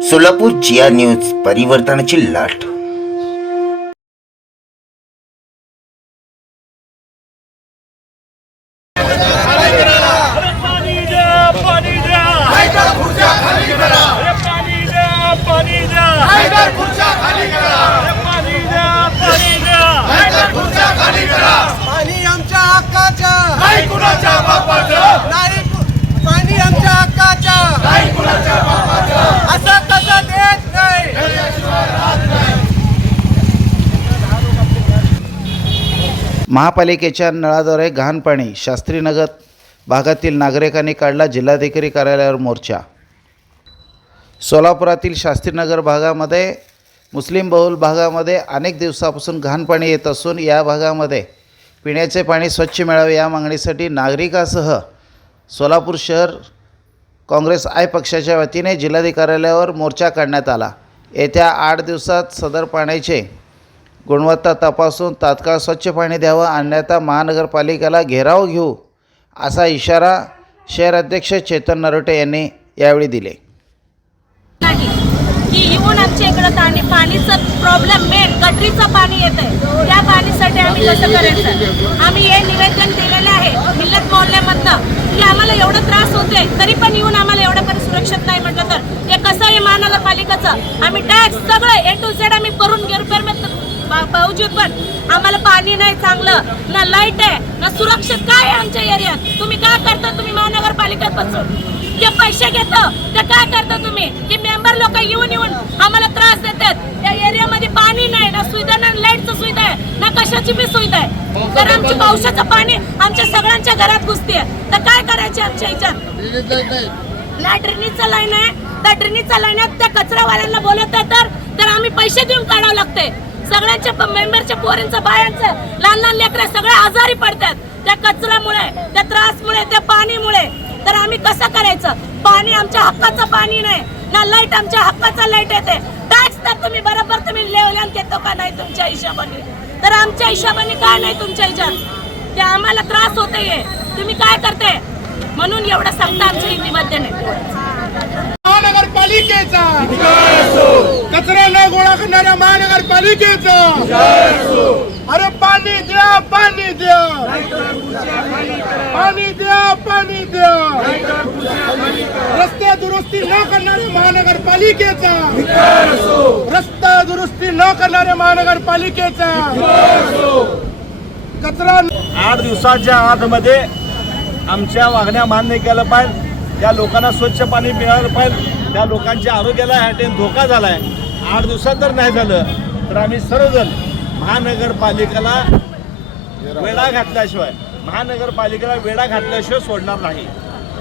सोलापूर जिया news परिवर्तनाची लाट पाणी द्या पाणी द्या अरे पाणी द्या पाणी द्या अरे पाणी द्या पाणी द्या पाणी आमच्या हक्काच्या नाही कुणाच्या बापाचं नाही पाणी आमच्या हक्काच्या नाही कुणाच्या बापाचं असं कसं देत नाही महापालिकेच्या नळाद्वारे घाण पाणी शास्त्रीनगर भागातील नागरिकांनी काढला जिल्हाधिकारी कार्यालयावर मोर्चा. सोलापुरातील शास्त्रीनगर भागामध्ये मुस्लिम बहुल भागामध्ये अनेक दिवसापासून घाण पाणी येत असून या भागामध्ये पिण्याचे पाणी स्वच्छ मिळावे या मागणीसाठी नागरिकासह सोलापूर शहर काँग्रेस आय पक्षाच्या वतीने जिल्हाधिकार्यालयावर मोर्चा काढण्यात आला. येत्या आठ दिवसात सदर पाण्याचे गुणवत्ता तपासून तात्काळ स्वच्छ पाणी द्यावं अन्यथा महानगरपालिकेला घेराव घेऊ असा इशारा शहर अध्यक्ष चेतन नरोटे यांनी यावेळी दिले. नाही की येऊन आमच्या इकडं पाणी पाणीचा प्रॉब्लेम मेन गटरीचं पाणी येत आहे त्या पाणीसाठी आम्ही कसं करायचं? आम्ही हे निवेदन दिलेलं आहे मिल्लत मोहल्ल्यामधनं की आम्हाला एवढा त्रास होतोय तरी पण येऊन आम्हाला एवढं पण सुरक्षित नाही म्हटलं तर. हे कसं आहे महानगरपालिकेचं? आम्ही टॅक्स सगळं ए टू झेड आम्ही करून घेऊ पाहूजीत पण आम्हाला पाणी नाही चांगलं ना लाइट आहे ना सुरक्षित काय आहे आमच्या एरियात तुम्ही काय करता? तुम्ही महानगरपालिकेत बसून ते पैसे घेतो. ते काय करता तुम्ही? की मेंबर लोक येऊन येऊन आम्हाला त्रास देतात. या एरियामध्ये पाणी नाही ना सुविधा ना लाईटचं सुविधा आहे ना कशाची बी सुविधा आहे. तर आमची पावसाचं पाणी आमच्या सगळ्यांच्या घरात घुसते तर काय करायचे आमच्या ह्याच्यात ना ड्रेनेजचा लाईन आहे. त्या ड्रेनेजचा लाईन आहे त्या कचरावाल्यांना बोलत आहे तर तर आम्ही पैसे देऊन काढावं लागते सगळ्यांच्या मेंबरच्या पोरांचं बायांचं लहान लहान लेकरं सगळे आजारी पडतात. त्या कचऱ्यामुळे त्या त्रासमुळे त्या पाणीमुळे. तर आम्ही कसं करायचं? पाणी आमच्या हक्काचं पाणी नाही. ना लाइट आमच्या हक्काचा लाइट येते. टॅक्स तर तुम्ही बरोबर तुम्ही लेवल्यान घेतो का नाही तुमच्या हिशोबाने? तर आमच्या हिशोबाने काय नाही तुमच्या हिच्यात ते आम्हाला त्रास होते तुम्ही काय करते म्हणून एवढं सांगता आमच्या हिंदीमध्ये महानगरपालिकेचा. कचरा न गोळा करणाऱ्या महानगरपालिकेचा. अरे पाणी द्या पाणी द्या. पाणी द्या पाणी द्या. रस्ते दुरुस्ती न करणाऱ्या महानगरपालिकेचा. रस्ता दुरुस्ती न करणाऱ्या महानगरपालिकेचा. कचरा आठ दिवसाच्या आतमध्ये आमच्या मागण्या मान्य केल्या पाहिजे. त्या लोकांना स्वच्छ पाणी मिळालं पाहिजे. त्या लोकांच्या आरोग्याला ह्या टाइम धोका झाला आहे आठ दिवसात जर नाही झालं तर आम्ही सर्वजण महानगरपालिकेला वेढा घातल्याशिवाय महानगरपालिकेला वेढा घातल्याशिवाय सोडणार नाही.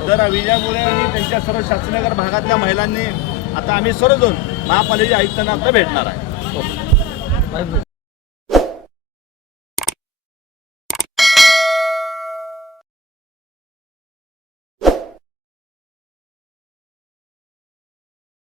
तर विजयामुळे आणि त्यांच्या सर्व शास्त्रीनगर भागातल्या महिलांनी आता आम्ही सर्वजण महापालिका आयुक्तांना आता भेटणार आहे. हो.